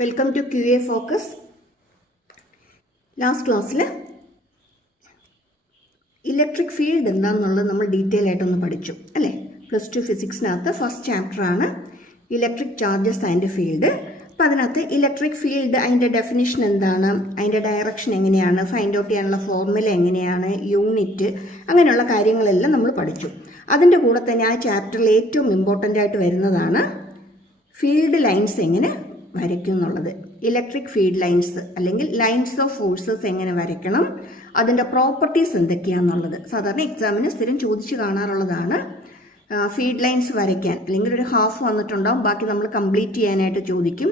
Welcome to QA focus. Last ക്ലാസ്സിൽ electric field എന്താണെന്നുള്ളത് നമ്മൾ ഡീറ്റെയിൽ ആയിട്ടൊന്ന് പഠിച്ചു അല്ലേ. +2 ഫിസിക്സിനകത്ത് ഫസ്റ്റ് ചാപ്റ്ററാണ് ഇലക്ട്രിക് ചാർജസ് ആൻഡ് ഫീൽഡ്. അപ്പോൾ അതിനകത്ത് ഇലക്ട്രിക് ഫീൽഡ് അതിൻ്റെ ഡെഫിനിഷൻ എന്താണ്, അതിൻ്റെ ഡയറക്ഷൻ എങ്ങനെയാണ്, ഫൈൻഡ് ഔട്ട് ചെയ്യാനുള്ള ഫോർമുല എങ്ങനെയാണ്, യൂണിറ്റ്, അങ്ങനെയുള്ള കാര്യങ്ങളെല്ലാം നമ്മൾ പഠിച്ചു. അതിൻ്റെ കൂടെ തന്നെ ആ ചാപ്റ്ററിൽ ഏറ്റവും ഇമ്പോർട്ടൻ്റ് ആയിട്ട് വരുന്നതാണ് ഫീൽഡ് ലൈൻസ് എങ്ങനെ വരയ്ക്കും എന്നുള്ളത്. ഇലക്ട്രിക് ഫീൽഡ് ലൈൻസ് അല്ലെങ്കിൽ ലൈൻസ് ഓഫ് ഫോഴ്സസ് എങ്ങനെ വരയ്ക്കണം, അതിൻ്റെ പ്രോപ്പർട്ടീസ് എന്തൊക്കെയാണെന്നുള്ളത് സാധാരണ എക്സാമിന് സ്ഥിരം ചോദിച്ചു കാണാറുള്ളതാണ്. ഫീൽഡ് ലൈൻസ് വരയ്ക്കാൻ അല്ലെങ്കിൽ ഒരു ഹാഫ് വന്നിട്ടുണ്ടാവും, ബാക്കി നമ്മൾ കംപ്ലീറ്റ് ചെയ്യാനായിട്ട് ചോദിക്കും.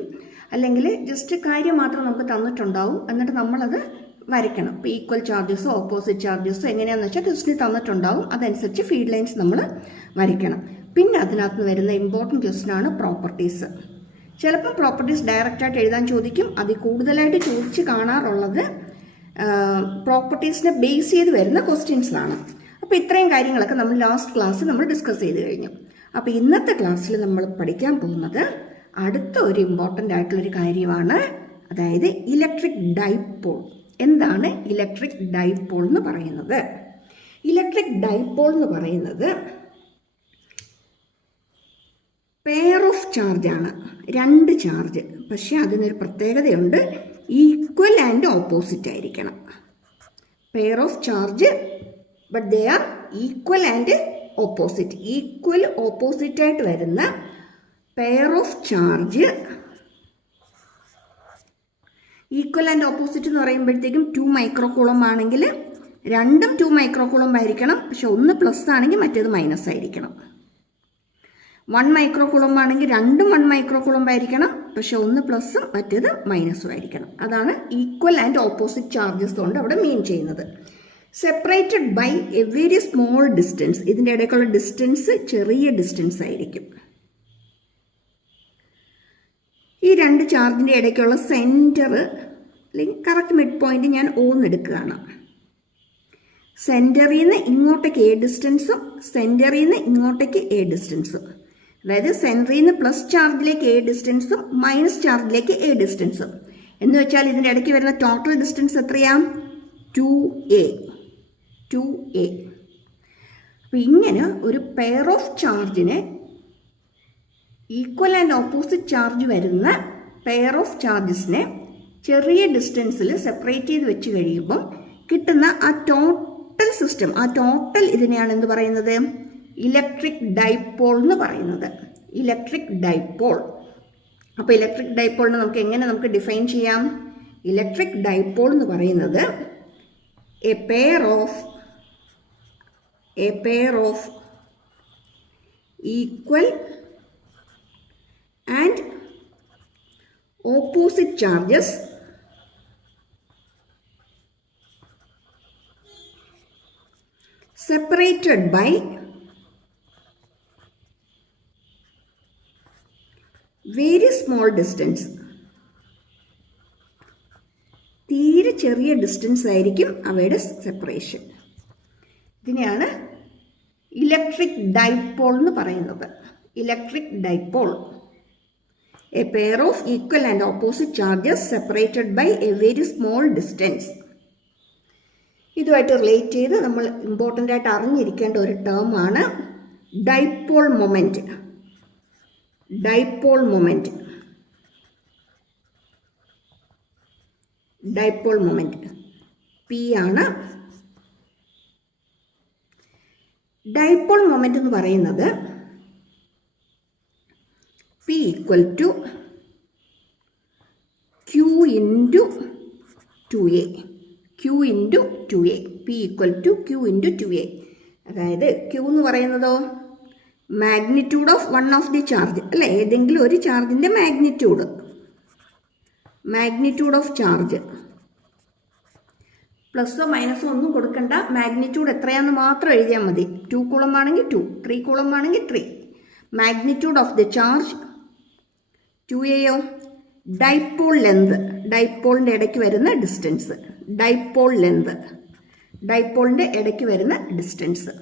അല്ലെങ്കിൽ ജസ്റ്റ് കാര്യം മാത്രം നമുക്ക് തന്നിട്ടുണ്ടാവും, എന്നിട്ട് നമ്മളത് വരയ്ക്കണം. ഇപ്പോൾ ഈക്വൽ ചാർജസോ ഓപ്പോസിറ്റ് ചാർജസോ എങ്ങനെയാണെന്ന് വെച്ചാൽ ക്വസ്റ്റിന് തന്നിട്ടുണ്ടാവും, അതനുസരിച്ച് ഫീൽഡ് ലൈൻസ് നമ്മൾ വരയ്ക്കണം. പിന്നെ അതിനകത്ത് വരുന്ന ഇമ്പോർട്ടൻറ്റ് ക്വസ്റ്റ്യനാണ് പ്രോപ്പർട്ടീസ്. ചിലപ്പോൾ പ്രോപ്പർട്ടീസ് ഡയറക്റ്റായിട്ട് എഴുതാൻ ചോദിക്കും. അതിൽ കൂടുതലായിട്ട് ചോദിച്ച് കാണാറുള്ളത് പ്രോപ്പർട്ടീസിനെ ബേസ് ചെയ്ത് വരുന്ന ക്വസ്റ്റ്യൻസാണ്. അപ്പോൾ ഇത്രയും കാര്യങ്ങളൊക്കെ നമ്മൾ ലാസ്റ്റ് ക്ലാസ് നമ്മൾ ഡിസ്കസ് ചെയ്ത് കഴിഞ്ഞു. അപ്പോൾ ഇന്നത്തെ ക്ലാസ്സിൽ നമ്മൾ പഠിക്കാൻ പോകുന്നത് അടുത്ത ഒരു ഇമ്പോർട്ടൻ്റ് ആയിട്ടുള്ളൊരു കാര്യമാണ്, അതായത് ഇലക്ട്രിക് ഡൈപോൾ. എന്താണ് ഇലക്ട്രിക് ഡൈപോൾ എന്ന് പറയുന്നത്? ഇലക്ട്രിക് ഡൈപോൾ എന്ന് പറയുന്നത് പെയർ ഓഫ് ചാർജാണ്, രണ്ട് ചാർജ്. പക്ഷെ അതിനൊരു പ്രത്യേകതയുണ്ട്, ഈക്വൽ ആൻഡ് ഓപ്പോസിറ്റ് ആയിരിക്കണം. Pair of charge but they are equal and opposite. Equal opposite ആയിട്ട് വരുന്ന pair of charge. Equal and opposite എന്ന് പറയുമ്പോഴത്തേക്കും 2 മൈക്രോകൂളം ആണെങ്കിൽ രണ്ടും 2 മൈക്രോകൂളം ആയിരിക്കണം. പക്ഷെ ഒന്ന് പ്ലസ് ആണെങ്കിൽ മറ്റേത് മൈനസ് ആയിരിക്കണം. 1 മൈക്രോകൂളം ആണെങ്കിൽ രണ്ടും 1 മൈക്രോകൂളം ആയിരിക്കണം. പക്ഷെ ഒന്ന് പ്ലസും മറ്റേത് മൈനസും ആയിരിക്കണം. അതാണ് ഈക്വൽ ആൻഡ് ഓപ്പോസിറ്റ് ചാർജസ് കൊണ്ട് അവിടെ മീൻ ചെയ്യുന്നത്. Separated by a very small distance. ഇതിൻ്റെ ഇടയ്ക്കുള്ള ഡിസ്റ്റൻസ് ചെറിയ ഡിസ്റ്റൻസ് ആയിരിക്കും. ഈ രണ്ട് ചാർജിൻ്റെ ഇടയ്ക്കുള്ള സെൻറ്റർ അല്ലെങ്കിൽ കറക്റ്റ് മിഡ് പോയിന്റ് ഞാൻ ഓന്നെടുക്കുകയാണ്. സെൻറ്ററിൽ നിന്ന് ഇങ്ങോട്ടേക്ക് എ ഡിസ്റ്റൻസും സെൻറ്ററിൽ നിന്ന് ഇങ്ങോട്ടേക്ക് എ ഡിസ്റ്റൻസും. അതായത് സെൻറ്ററിൽ നിന്ന് പ്ലസ് ചാർജിലേക്ക് എ ഡിസ്റ്റൻസും മൈനസ് ചാർജിലേക്ക് എ ഡിസ്റ്റൻസും. എന്ന് വെച്ചാൽ ഇതിൻ്റെ ഇടയ്ക്ക് വരുന്ന ടോട്ടൽ ഡിസ്റ്റൻസ് എത്രയാണ്? 2a. അപ്പോൾ ഇങ്ങനെ ഒരു പെയർ ഓഫ് ചാർജിന് ഈക്വൽ ആൻഡ് ഓപ്പോസിറ്റ് ചാർജ് വരുന്ന പെയർ ഓഫ് ചാർജസിനെ ചെറിയ ഡിസ്റ്റൻസിൽ സെപ്പറേറ്റ് ചെയ്ത് വെച്ച് കഴിയുമ്പം കിട്ടുന്ന ആ ടോട്ടൽ സിസ്റ്റം, ആ ടോട്ടൽ ഇതിനെയാണ് എന്ത് പറയുന്നത്? ഇലക്ട്രിക് ഡൈപോൾ എന്ന് പറയുന്നത്. Electric dipole. അപ്പോൾ ഇലക്ട്രിക് ഡൈപോളിനെ നമുക്ക് എങ്ങനെ ഡിഫൈൻ ചെയ്യാം? ഇലക്ട്രിക് ഡൈപോൾ എന്ന് പറയുന്നത് A pair of equal and opposite charges separated by very small distance. തീരെ ചെറിയ ഡിസ്റ്റൻസ് ആയിരിക്കും അവയുടെ സെപ്പറേഷൻ. ഇതിനെയാണ് ഇലക്ട്രിക് ഡൈപോൾ എന്ന് പറയുന്നത്. Electric dipole, a pair of equal and opposite charges separated by a very small distance. ഇതുമായിട്ട് relate ചെയ്ത് നമ്മൾ ഇമ്പോർട്ടൻ്റ് ആയിട്ട് അറിഞ്ഞിരിക്കേണ്ട ഒരു ടേമാണ് dipole moment. Dipole moment P ആണ്. ഡൈപോൾ മൊമെൻറ്റ് എന്ന് പറയുന്നത് P equal to Q into 2a. Q into 2a. P equal to Q into 2a. അതായത് Q എന്ന് പറയുന്നതോ magnitude of one of the charge അല്ലേ, ഏതെങ്കിലും ഒരു ചാർജിൻ്റെ മാഗ്നിറ്റ്യൂഡ് ഓഫ് ചാർജ്. പ്ലസോ മൈനസോ ഒന്നും കൊടുക്കണ്ട, മാഗ്നിറ്റ്യൂഡ് എത്രയാണെന്ന് മാത്രം എഴുതിയാൽ മതി. 2 കൂളം ആണെങ്കിൽ 2, 3 കൂളം ആണെങ്കിൽ 3. മാഗ്നിറ്റ്യൂഡ് ഓഫ് ദി ചാർജ് 2aയോ. ഡൈപോൾ ലെന്ത്, ഡൈപോളിൻ്റെ ഇടയ്ക്ക് വരുന്ന ഡിസ്റ്റൻസ്. ഡൈപോൾ ലെന്ത്, ഡൈപോളിൻ്റെ ഇടയ്ക്ക് വരുന്ന ഡിസ്റ്റൻസ്.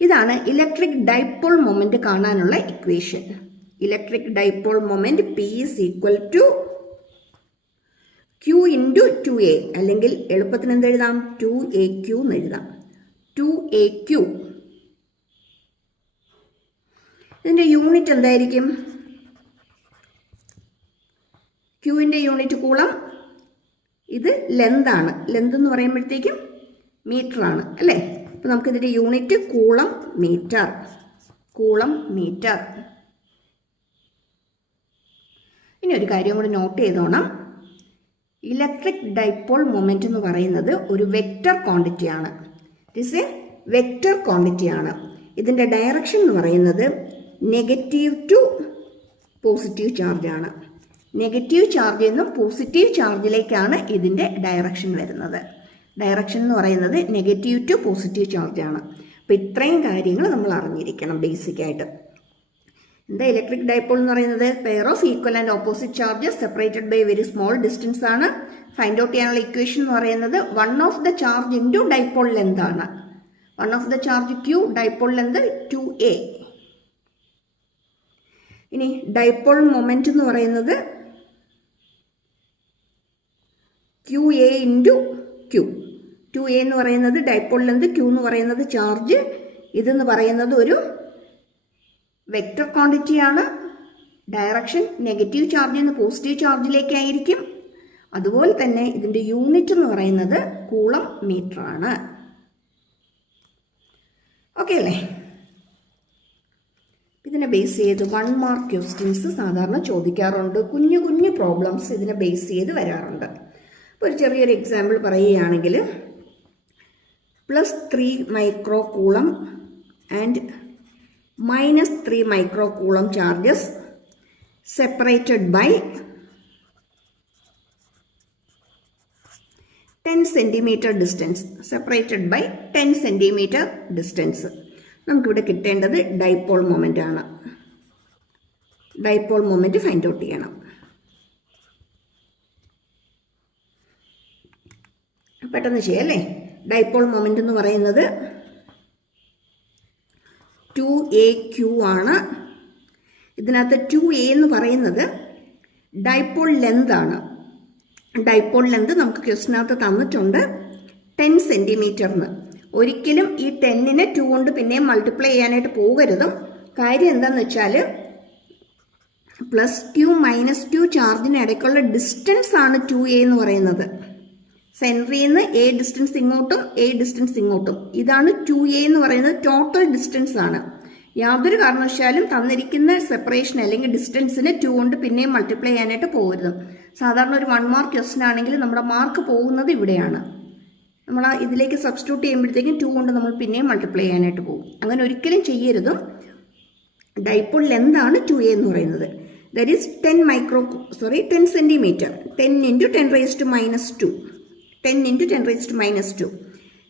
ഇതാണ് ഇലക്ട്രിക് ഡൈപോൾ മൊമെന്റ് കാണാനുള്ള equation. Electric dipole moment P is equal to Q into 2a, അല്ലെങ്കിൽ എളുപ്പത്തിന് എന്തെഴുതാം, 2aq എന്ന് എഴുതാം. 2aq. ഇതിൻ്റെ യൂണിറ്റ് എന്തായിരിക്കും? ക്യൂവിൻ്റെ യൂണിറ്റ് കൂളം, ഇത് ലെന്താണ്. ലെന്ത് എന്ന് പറയുമ്പോഴത്തേക്കും മീറ്ററാണ് അല്ലേ. അപ്പോൾ നമുക്കിതിൻ്റെ unit coulomb metre. Coulomb metre. ഇനി ഒരു കാര്യം കൂടി നോട്ട് ചെയ്തോണം. ഇലക്ട്രിക് ഡൈപോൾ മൊമെന്റ് എന്ന് പറയുന്നത് ഒരു വെക്റ്റർ ക്വാണ്ടിറ്റിയാണ്. ഇറ്റ് ഈസ് എ വെക്റ്റർ ക്വാണ്ടിറ്റിയാണ്. ഇതിൻ്റെ ഡയറക്ഷൻ എന്ന് പറയുന്നത് നെഗറ്റീവ് ടു പോസിറ്റീവ് ചാർജാണ്. നെഗറ്റീവ് ചാർജിൽ നിന്നും പോസിറ്റീവ് ചാർജിലേക്കാണ് ഇതിൻ്റെ ഡയറക്ഷൻ വരുന്നത്. ഡയറക്ഷൻ എന്ന് പറയുന്നത് നെഗറ്റീവ് ടു പോസിറ്റീവ് ചാർജാണ്. അപ്പോൾ ഇത്രയും കാര്യങ്ങൾ നമ്മൾ അറിഞ്ഞിരിക്കണം ബേസിക്കായിട്ട്. എന്താ ഇലക്ട്രിക് ഡൈപോൾ എന്ന് പറയുന്നത്? Pair of equal and opposite charges separated by very small distance ആണ്. ഫൈൻഡ് ഔട്ട് ചെയ്യാനുള്ള ഇക്വേഷൻ എന്ന് പറയുന്നത് one of the charge into dipole length ആണ്. One of the charge Q, dipole length 2a. ഇനി dipole moment എന്ന് പറയുന്നത് QA into Q. 2a എന്ന് പറയുന്നത് ഡൈപോൾ ലെന്ത്, Q എന്ന് പറയുന്നത് ചാർജ്. ഇതെന്ന് പറയുന്നത് ഒരു വെക്റ്റർ ക്വാണ്ടിറ്റിയാണ്. ഡയറക്ഷൻ നെഗറ്റീവ് ചാർജിൽ നിന്ന് പോസിറ്റീവ് ചാർജിലേക്കായിരിക്കും. അതുപോലെ തന്നെ ഇതിൻ്റെ യൂണിറ്റ് എന്ന് പറയുന്നത് കൂളം മീറ്റർ ആണ്. ഓക്കെ അല്ലേ? ഇതിനെ ബേസ് ചെയ്ത് 1 മാർക്ക് ക്വസ്റ്റ്യൻസ് സാധാരണ ചോദിക്കാറുണ്ട്. കുഞ്ഞു കുഞ്ഞു പ്രോബ്ലംസ് ഇതിനെ ബേസ് ചെയ്ത് വരാറുണ്ട്. ഇപ്പോൾ ഒരു ചെറിയൊരു എക്സാമ്പിൾ പറയുകയാണെങ്കിൽ +3 micro coulomb and -3 micro coulomb charges separated by 10 centimeter distance. Separated by 10 centimeter distance. നമുക്കിവിടെ കിട്ടേണ്ടത് ഡൈപോൾ മൊമെൻ്റ് ആണ്. ഡൈപോൾ മൊമെൻ്റ് ഫൈൻഡ് ഔട്ട് ചെയ്യണം. പെട്ടെന്ന് ചെയ്യാം അല്ലേ? ഡൈപോൾ മൊമെൻ്റ് എന്ന് പറയുന്നത് 2aq ആണ്. ഇതിനകത്ത് 2a എന്ന് പറയുന്നത് ഡൈപോൾ ലെന്ത് ആണ്. ഡൈപോൾ ലെന്ത് നമുക്ക് ക്വസ്റ്റിനകത്ത് തന്നിട്ടുണ്ട് 10 സെൻറ്റിമീറ്ററിന്. ഒരിക്കലും ഈ 10നെ 2 കൊണ്ട് പിന്നെയും മൾട്ടിപ്ലൈ ചെയ്യാനായിട്ട് പോകരുതും. കാര്യം എന്താണെന്ന് വെച്ചാൽ +q -q ചാർജിന് ഇടയ്ക്കുള്ള ഡിസ്റ്റൻസ് ആണ് 2a എന്ന് പറയുന്നത്. സെൻട്രിയിൽ നിന്ന് a ഡിസ്റ്റൻസ് ഇങ്ങോട്ടും a ഡിസ്റ്റൻസ് ഇങ്ങോട്ടും. ഇതാണ് 2a എന്ന് പറയുന്നത് ടോട്ടൽ ഡിസ്റ്റൻസ് ആണ്. യാതൊരു കാരണവശാലും തന്നിരിക്കുന്ന സെപ്പറേഷൻ അല്ലെങ്കിൽ ഡിസ്റ്റൻസിന് 2 കൊണ്ട് പിന്നെയും മൾട്ടിപ്ലൈ ചെയ്യാനായിട്ട് പോകരുത്. സാധാരണ ഒരു 1 മാർക്ക് ക്വസ്റ്റൻ ആണെങ്കിൽ നമ്മുടെ മാർക്ക് പോകുന്നത് ഇവിടെയാണ്. നമ്മൾ ഇതിലേക്ക് സബ്സ്റ്റിറ്റ്യൂട്ട് ചെയ്യുമ്പോഴത്തേക്കും 2 കൊണ്ട് നമ്മൾ പിന്നെയും മൾട്ടിപ്ലൈ ചെയ്യാനായിട്ട് പോകും. അങ്ങനെ ഒരിക്കലും ചെയ്യരുതും. ഡൈപോൾ ലെന്താണ് 2a എന്ന് പറയുന്നത്. That is 10 centimetre. 10 × 10⁻². 10 × 10⁻²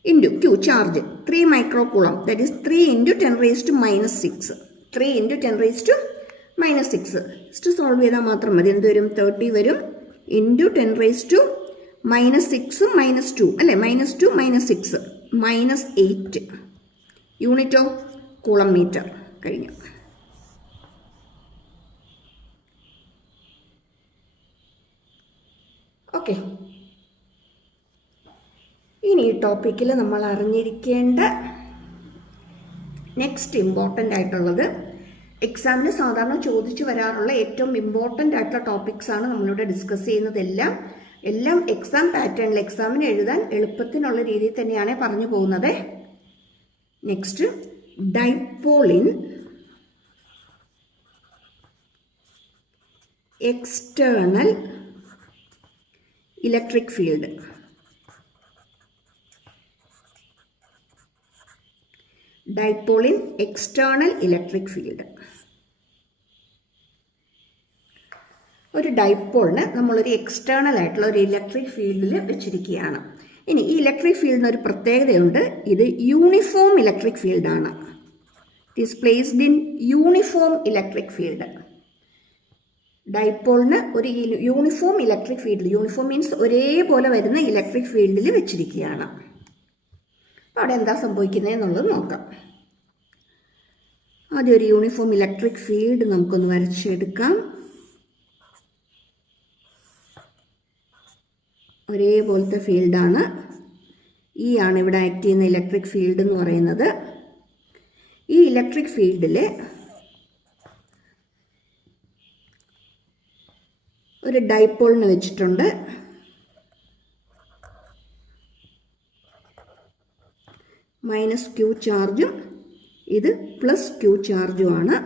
into Q charge 3 micro coulomb, that is 3 × 10⁻6. 3 × 10⁻6. Just solve ചെയ്താൽ മാത്രം മതി. എന്ത് വരും? 30 വരും. ഇൻറ്റു 10⁻6 -2 അല്ലേ? -2 -6 -8. യൂണിറ്റോ? Coulomb metre. കഴിഞ്ഞു. ഓക്കെ. ഇനി ഈ ടോപ്പിക്കിൽ നമ്മൾ അറിഞ്ഞിരിക്കേണ്ട നെക്സ്റ്റ് ഇമ്പോർട്ടൻ്റ് ആയിട്ടുള്ളത്, എക്സാമിന് സാധാരണ ചോദിച്ചു വരാറുള്ള ഏറ്റവും ഇമ്പോർട്ടൻ്റ് ആയിട്ടുള്ള ടോപ്പിക്സാണ് നമ്മളിവിടെ ഡിസ്കസ് ചെയ്യുന്നതെല്ലാം. എല്ലാം എക്സാം പാറ്റേണിൽ എക്സാമിന് എഴുതാൻ എളുപ്പത്തിനുള്ള രീതിയിൽ തന്നെയാണ് പറഞ്ഞു പോകുന്നത്. Next dipole in external electric field. Dipole in external electric field. ഒരു ഡൈപോളിന് നമ്മളൊരു എക്സ്റ്റേണൽ ആയിട്ടുള്ള ഒരു ഇലക്ട്രിക് ഫീൽഡിൽ വെച്ചിരിക്കുകയാണ്. ഇനി ഈ ഇലക്ട്രിക് ഫീൽഡിന് ഒരു പ്രത്യേകതയുണ്ട്. ഇത് യൂണിഫോം ഇലക്ട്രിക് ഫീൽഡാണ്. It is placed in uniform electric field. ഡൈപോളിന് ഒരു uniform electric field, uniform means ഒരേപോലെ വരുന്ന ഇലക്ട്രിക് ഫീൽഡിൽ വെച്ചിരിക്കുകയാണ്. അപ്പോൾ അവിടെ എന്താ സംഭവിക്കുന്നത് എന്നുള്ളത് നോക്കാം. ആദ്യം ഒരു യൂണിഫോം ഇലക്ട്രിക് ഫീൽഡ് നമുക്കൊന്ന് വരച്ചെടുക്കാം. ഒരേപോലത്തെ ഫീൽഡാണ്. ഈ ആണ് ഇവിടെ ആക്ട് ചെയ്യുന്ന ഇലക്ട്രിക് ഫീൽഡ് എന്ന് പറയുന്നത്. ഈ ഇലക്ട്രിക് ഫീൽഡിൽ ഒരു ഡൈപോളിന് വെച്ചിട്ടുണ്ട്. -q ചാർജും ഇത് +q ചാർജുമാണ്.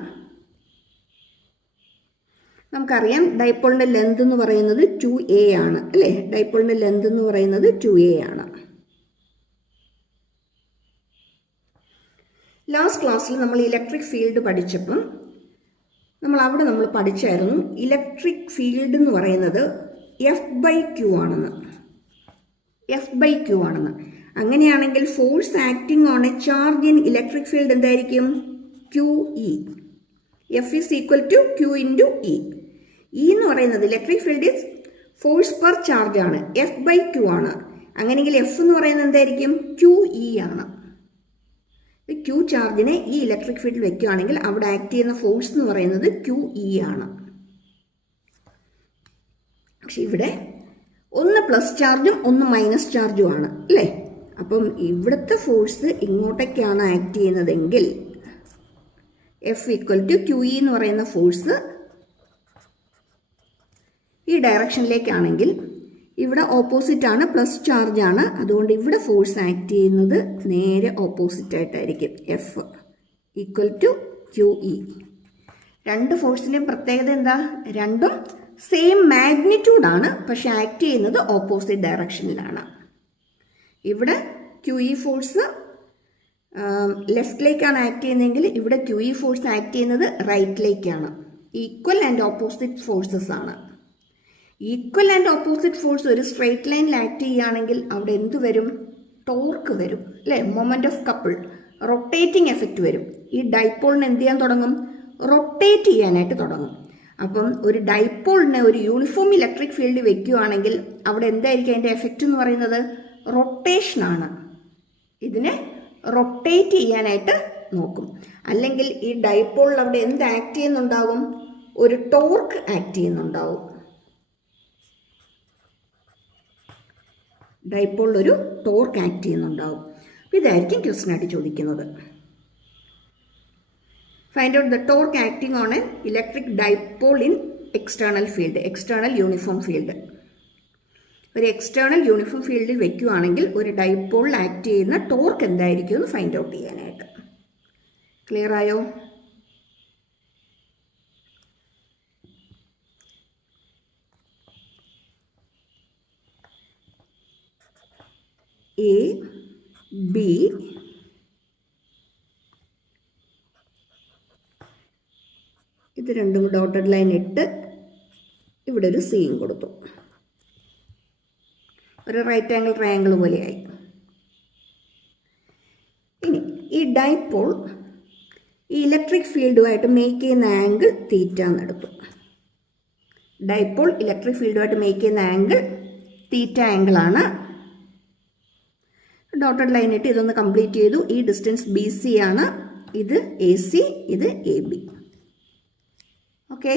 നമുക്കറിയാം ഡൈപോളിൻ്റെ ലെന്ത് എന്ന് പറയുന്നത് 2a ആണ് അല്ലേ? ഡൈപോളിൻ്റെ ലെന്ത് എന്ന് പറയുന്നത് 2a ആണ്. ലാസ്റ്റ് ക്ലാസ്സിൽ നമ്മൾ ഇലക്ട്രിക് ഫീൽഡ് പഠിച്ചപ്പം നമ്മൾ പഠിച്ചായിരുന്നു ഇലക്ട്രിക് ഫീൽഡ് എന്ന് പറയുന്നത് F/Q ആണെന്ന്. അങ്ങനെയാണെങ്കിൽ force acting on A charge in electric field എന്തായിരിക്കും? QE. F is equal to Q into E. E എന്ന് പറയുന്നത് electric field is force per charge ആണ്. F/Q ആണ്. അങ്ങനെയെങ്കിൽ F എന്ന് പറയുന്നത് എന്തായിരിക്കും? QE ആണ്. Q ചാർജിനെ ഈ ഇലക്ട്രിക് ഫീൽഡിൽ വെക്കുകയാണെങ്കിൽ അവിടെ ആക്ട് ചെയ്യുന്ന ഫോഴ്സ് എന്ന് പറയുന്നത് QE ആണ്. പക്ഷെ ഇവിടെ ഒന്ന് പ്ലസ് ചാർജും ഒന്ന് മൈനസ് ചാർജും ആണ് അല്ലേ? അപ്പം ഇവിടുത്തെ ഫോഴ്സ് ഇങ്ങോട്ടേക്കാണ് ആക്ട് ചെയ്യുന്നതെങ്കിൽ F ഈക്വൽ ടു QE എന്ന് പറയുന്ന ഫോഴ്സ് ഈ ഡയറക്ഷനിലേക്കാണെങ്കിൽ ഇവിടെ ഓപ്പോസിറ്റ് ആണ്, പ്ലസ് ചാർജ് ആണ്. അതുകൊണ്ട് ഇവിടെ ഫോഴ്സ് ആക്ട് ചെയ്യുന്നത് നേരെ ഓപ്പോസിറ്റ് ആയിട്ടായിരിക്കും. F equal to QE. രണ്ട് ഫോഴ്സിൻ്റെയും പ്രത്യേകത എന്താ? രണ്ടും സെയിം മാഗ്നിറ്റ്യൂഡാണ്, പക്ഷെ ആക്ട് ചെയ്യുന്നത് ഓപ്പോസിറ്റ് ഡയറക്ഷനിലാണ്. ഇവിടെ QE ഫോഴ്സ് ലെഫ്റ്റിലേക്കാണ് ആക്ട് ചെയ്യുന്നതെങ്കിൽ ഇവിടെ QE ഫോഴ്സ് ആക്ട് ചെയ്യുന്നത് റൈറ്റിലേക്കാണ്. ഈക്വൽ ആൻഡ് ഓപ്പോസിറ്റ് ഫോഴ്സസ് ആണ്. ഈക്വൽ ആൻഡ് ഓപ്പോസിറ്റ് ഫോഴ്സ് ഒരു സ്ട്രെയിറ്റ് ലൈനിൽ ആക്ട് ചെയ്യുകയാണെങ്കിൽ അവിടെ എന്ത് വരും? ടോർക്ക് വരും അല്ലേ? Moment of couple, rotating effect വരും. ഈ ഡൈപോളിന് എന്ത് ചെയ്യാൻ തുടങ്ങും? റൊട്ടേറ്റ് ചെയ്യാനായിട്ട് തുടങ്ങും. അപ്പം ഒരു ഡൈപോളിനെ ഒരു യൂണിഫോം ഇലക്ട്രിക് ഫീൽഡ് വെക്കുകയാണെങ്കിൽ അവിടെ എന്തായിരിക്കും അതിൻ്റെ എഫക്റ്റ് എന്ന് പറയുന്നത്? റൊട്ടേഷനാണ്. ഇതിനെ റൊട്ടേറ്റ് ചെയ്യാനായിട്ട് നോക്കും. അല്ലെങ്കിൽ ഈ ഡൈപോളിൽ അവിടെ എന്ത് ആക്ട് ചെയ്യുന്നുണ്ടാവും? ഒരു ടോർക്ക് ആക്ട് ചെയ്യുന്നുണ്ടാവും. ഡൈപോളിൽ ഒരു ടോർക്ക് ആക്ട് ചെയ്യുന്നുണ്ടാവും. ഇതായിരിക്കും ക്വസ്റ്റ്യൻ ആയിട്ട് ചോദിക്കുന്നത്. Find out the torque acting on N electric dipole in external field, external uniform field. ഒരു എക്സ്റ്റേണൽ യൂണിഫോം ഫീൽഡിൽ വെക്കുകയാണെങ്കിൽ ഒരു ഡൈപോളിൽ ആക്ട് ചെയ്യുന്ന ടോർക്ക് എന്തായിരിക്കും എന്ന് ഫൈൻഡ് ഔട്ട് ചെയ്യാനായിട്ട്. ക്ലിയർ ആയോ? A, B, ഇത് രണ്ടും ഡോട്ടഡ് ലൈൻ ഇട്ട് ഇവിടെ ഒരു സീൻ കൊടുത്തു. ഒരു റൈറ്റ് ആംഗിൾ ട്രയാംഗിൾ പോലെയായി. ഇനി ഈ ഡൈപോൾ ഈ ഇലക്ട്രിക് ഫീൽഡുമായിട്ട് മേക്ക് ചെയ്യുന്ന ആംഗിൾ തീറ്റ എന്നെടുത്തു. ഡൈപോൾ ഇലക്ട്രിക് ഫീൽഡുമായിട്ട് മേക്ക് ചെയ്യുന്ന ആംഗിൾ തീറ്റ ആംഗിളാണ്. ഡോട്ടഡ് ലൈൻ ഇട്ട് ഇതൊന്ന് കംപ്ലീറ്റ് ചെയ്തു. ഈ ഡിസ്റ്റൻസ് BC ആണ്. ഇത് AC, ഇത് AB. ഓക്കെ.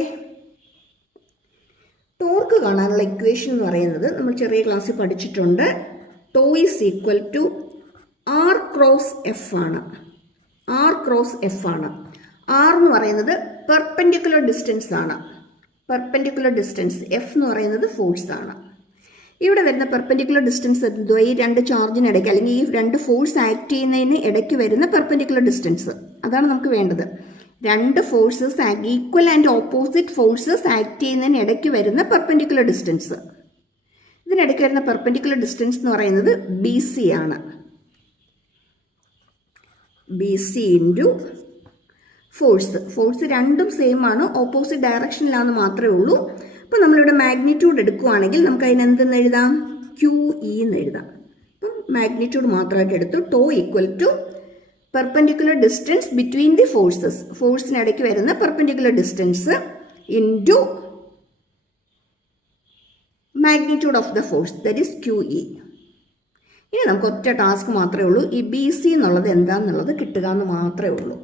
ടോർക്ക് കാണാനുള്ള ഇക്വേഷൻ എന്ന് പറയുന്നത് നമ്മൾ ചെറിയ ക്ലാസ്സിൽ പഠിച്ചിട്ടുണ്ട്. Tau is equal to R cross F ആണ്. R ക്രോസ് F ആണ്. R എന്ന് പറയുന്നത് പെർപെൻഡിക്കുലർ ഡിസ്റ്റൻസ് ആണ്. പെർപെൻഡിക്കുലർ ഡിസ്റ്റൻസ്, F എന്ന് പറയുന്നത് ഫോഴ്സ് ആണ്. ഇവിടെ വരുന്ന പെർപെൻഡിക്കുലർ ഡിസ്റ്റൻസ് എന്തോ ഈ രണ്ട് ചാർജിനിടയ്ക്ക് അല്ലെങ്കിൽ ഈ രണ്ട് ഫോഴ്സ് ആക്ട് ചെയ്യുന്നതിന് ഇടയ്ക്ക് വരുന്ന പെർപെൻഡിക്കുലർ ഡിസ്റ്റൻസ്, അതാണ് നമുക്ക് വേണ്ടത്. രണ്ട് forces equal and opposite forces act ചെയ്യുന്നതിന് ഇടയ്ക്ക് വരുന്ന പെർപെൻഡിക്കുലർ ഡിസ്റ്റൻസ്. ഇതിനിടയ്ക്ക് വരുന്ന പെർപെൻഡിക്കുലർ ഡിസ്റ്റൻസ് എന്ന് പറയുന്നത് BC ആണ്. BC ഇൻറ്റു ഫോഴ്സ് രണ്ടും സെയിം ആണ്, ഓപ്പോസിറ്റ് ഡയറക്ഷനിലാണെന്ന് മാത്രമേ ഉള്ളൂ. അപ്പോൾ നമ്മളിവിടെ മാഗ്നിറ്റ്യൂഡ് എടുക്കുകയാണെങ്കിൽ നമുക്ക് അതിനെന്തെന്ന് എഴുതാം? QE എന്ന് എഴുതാം. അപ്പം മാഗ്നിറ്റ്യൂഡ് മാത്രമായിട്ട് എടുത്തു. Tau equal to perpendicular distance between the forces, ഫോഴ്സിനിടയ്ക്ക് വരുന്ന perpendicular distance into magnitude of the force, that is QE. ഇനി നമുക്ക് ഒറ്റ ടാസ്ക് മാത്രമേ ഉള്ളൂ. ഈ BC എന്നുള്ളത് എന്താണെന്നുള്ളത് കിട്ടുക എന്ന് മാത്രമേ ഉള്ളൂ.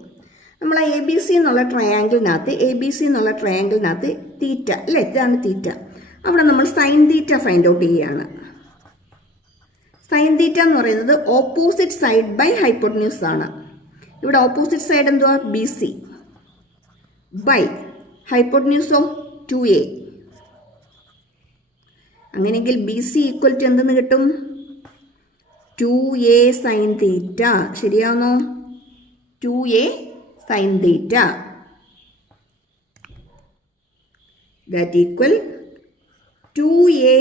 നമ്മൾ ABC എന്നുള്ള ട്രയാങ്കിളിനകത്ത് തീറ്റ അല്ലേ, ഇതാണ് തീറ്റ. അവിടെ നമ്മൾ സൈൻ തീറ്റ ഫൈൻഡ് ഔട്ട് ചെയ്യുകയാണ്. സൈൻ തീറ്റ എന്ന് പറയുന്നത് ഓപ്പോസിറ്റ് സൈഡ് ബൈ ഹൈപ്പോട്ടന്യൂസ് ആണ്. ഇവിടെ ഓപ്പോസിറ്റ് സൈഡ് എന്തുവാ? BC ബൈ ഹൈപ്പോട്ടന്യൂസോ 2A. അങ്ങനെയെങ്കിൽ BC ഈക്വൽ ടു എന്തെന്ന് കിട്ടും? 2A sine theta. ശരിയാണോ? 2A sine theta that equal 2A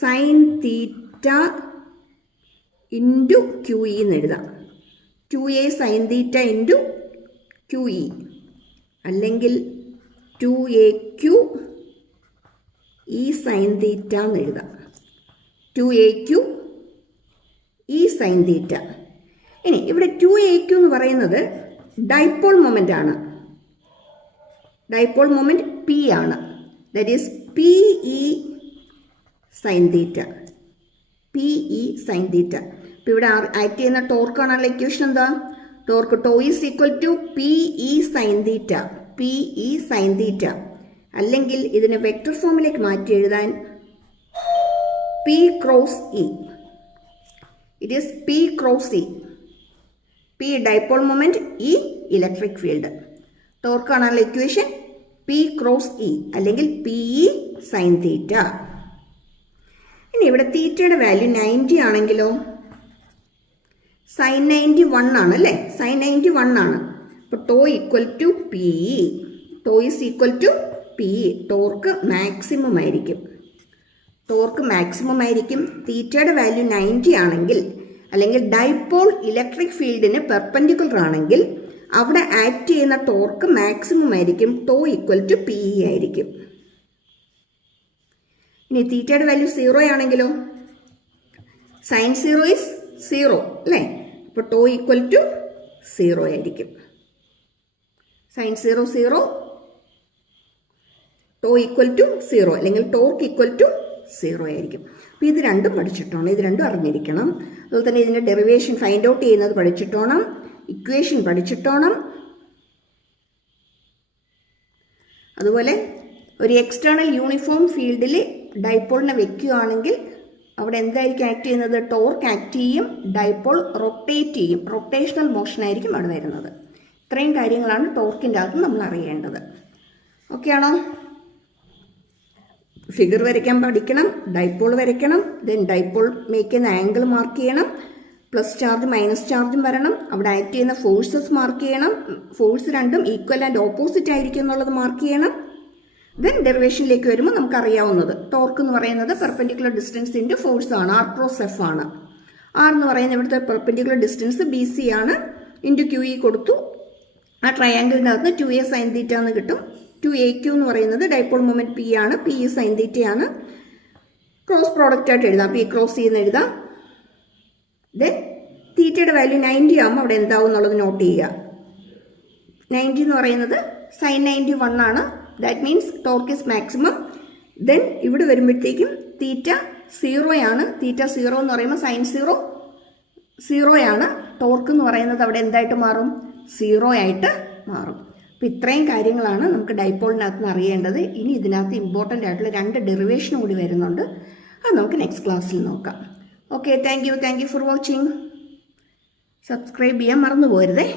sine theta into QE എന്ന് എഴുതാം. 2A sine theta into QE, അല്ലെങ്കിൽ 2AQ E സൈൻ തീറ്റ എന്ന് എഴുതാം. 2AQ E sign theta. ഇനി ഇവിടെ 2AQ എന്ന് പറയുന്നത് ഡൈപോൾ മൊമെൻ്റ് ആണ്. ഡൈപോൾ മൊമെൻ്റ് P ആണ്. That is PE sine theta. PE sine theta. അപ്പോൾ ഇവിടെ ആക്ട് ചെയ്യുന്ന ടോർക്ക് ആണല്ലോ ഇക്വേഷൻ എന്താ? Torque tau is equal to PE sine theta. PE sine theta. അല്ലെങ്കിൽ ഇതിനെ വെക്റ്റർ ഫോമിലേക്ക് മാറ്റി എഴുതാൻ P cross E. It is P cross E. P dipole moment, E electric field. Torque ആണല്ലോ ഇക്വേഷൻ P ക്രോസ് E അല്ലെങ്കിൽ PE sine theta. ഇനി ഇവിടെ തീറ്റയുടെ വാല്യൂ 90 ആണെങ്കിലോ? സൈൻ 91 ആണ് അല്ലേ? സൈൻ 91 ആണ്. അപ്പോൾ tau equal to PE. Tau is equal to PE. Torque maximum ആയിരിക്കും. ടോർക്ക് മാക്സിമം ആയിരിക്കും. തീറ്റയുടെ വാല്യൂ 90 ആണെങ്കിൽ, അല്ലെങ്കിൽ ഡൈപോൾ ഇലക്ട്രിക് ഫീൽഡിന് പെർപെൻഡിക്കുലർ ആണെങ്കിൽ അവിടെ ആക്ട് ചെയ്യുന്ന ടോർക്ക് മാക്സിമം ആയിരിക്കും. ടോ ഈക്വൽ ടു PE ആയിരിക്കും. ഇനി തീറ്റയുടെ വാല്യൂ 0 ആണെങ്കിലോ? സൈൻ 0 ഈസ് 0 അല്ലേ? അപ്പോൾ ടോ ഈക്വൽ ടു 0 ആയിരിക്കും. സൈൻ 0 0, ടോ ഈക്വൽ ടു 0, അല്ലെങ്കിൽ ടോർക്ക് ഈക്വൽ ടു 0 ആയിരിക്കും. അപ്പോൾ ഇത് രണ്ടും പഠിച്ചിട്ടോണം, ഇത് രണ്ടും അറിഞ്ഞിരിക്കണം. അതുപോലെ തന്നെ ഇതിൻ്റെ ഡെറിവേഷൻ ഫൈൻഡ് ഔട്ട് ചെയ്യുന്നത് പഠിച്ചിട്ടോണം, ഇക്വേഷൻ പഠിച്ചിട്ടോണം. അതുപോലെ ഒരു എക്സ്റ്റേണൽ യൂണിഫോം ഫീൽഡിൽ ഡൈപോളിനെ വെക്കുകയാണെങ്കിൽ അവിടെ എന്തായിരിക്കും ആക്ട് ചെയ്യുന്നത്? ടോർക്ക് ആക്ട് ചെയ്യും, ഡൈപോൾ റൊട്ടേറ്റ് ചെയ്യും. റൊട്ടേഷണൽ മോഷൻ ആയിരിക്കും അവിടെ വരുന്നത്. ഇത്രയും കാര്യങ്ങളാണ് ടോർക്കിൻ്റെ അകത്ത് നമ്മൾ അറിയേണ്ടത്. ഓക്കെ ആണോ? ഫിഗർ വരയ്ക്കാൻ പഠിക്കണം, ഡൈപോൾ വരയ്ക്കണം, ദെൻ ഡൈപോൾ മേക്ക് ചെയ്യുന്ന ആംഗിൾ മാർക്ക് ചെയ്യണം, പ്ലസ് ചാർജ് മൈനസ് ചാർജും വരണം, അവിടെ ആക്ട് ചെയ്യുന്ന ഫോഴ്സസ് മാർക്ക് ചെയ്യണം, ഫോഴ്സ് രണ്ടും ഈക്വൽ ആൻഡ് ഓപ്പോസിറ്റ് ആയിരിക്കും എന്നുള്ളത് മാർക്ക് ചെയ്യണം. ദെൻ ഡെറിവേഷനിലേക്ക് വരുമ്പോൾ നമുക്കറിയാവുന്നത് ടോർക്ക് എന്ന് പറയുന്നത് പെർപെൻഡിക്കുലർ ഡിസ്റ്റൻസ് ഇൻറ്റു ഫോഴ്സ് ആണ്. R ക്രോസ് F ആണ്. R എന്ന് പറയുന്ന ഇവിടുത്തെ പെർപെൻഡിക്കുലർ ഡിസ്റ്റൻസ് BC ആണ്. ഇൻറ്റു QE കൊടുത്തു. ആ ട്രയാങ്കിളിൻ്റെ അകത്ത് 2A സൈൻ തീറ്റ എന്ന് കിട്ടും. 2AQ എന്ന് പറയുന്നത് ഡൈപോൾ മൊമെന്റ് P ആണ്. PE സൈൻ തീറ്റയാണ്. ക്രോസ് പ്രോഡക്റ്റ് ആയിട്ട് എഴുതാം. P ക്രോസ് C എന്ന് എഴുതാം. ദെൻ തീറ്റയുടെ വാല്യൂ 90 ആകുമ്പോൾ അവിടെ എന്താവും എന്നുള്ളത് നോട്ട് ചെയ്യുക. 90 എന്ന് പറയുന്നത് സൈൻ 91 ആണ്. That means torque is maximum. Then ഇവിടെ വരുമ്പോഴത്തേക്കും തീറ്റ 0 ആണ്. തീറ്റ 0 എന്ന് പറയുമ്പോൾ സൈൻ 0 ആണ്. ടോർക്ക് എന്ന് പറയുന്നത് അവിടെ എന്തായിട്ട് മാറും? 0 ആയിട്ട് മാറും. അപ്പോൾ ഇത്രയും കാര്യങ്ങളാണ് നമുക്ക് ഡൈപോളിനകത്ത് നിന്ന് അറിയേണ്ടത്. ഇനി ഇതിനകത്ത് ഇമ്പോർട്ടൻ്റ് ആയിട്ടുള്ള 2 ഡെറിവേഷനും കൂടി വരുന്നുണ്ട്. അത് നമുക്ക് നെക്സ്റ്റ് ക്ലാസ്സിൽ നോക്കാം. Okay, thank you for watching. Subscribe ചെയ്യാൻ മറന്നു പോരുതേ.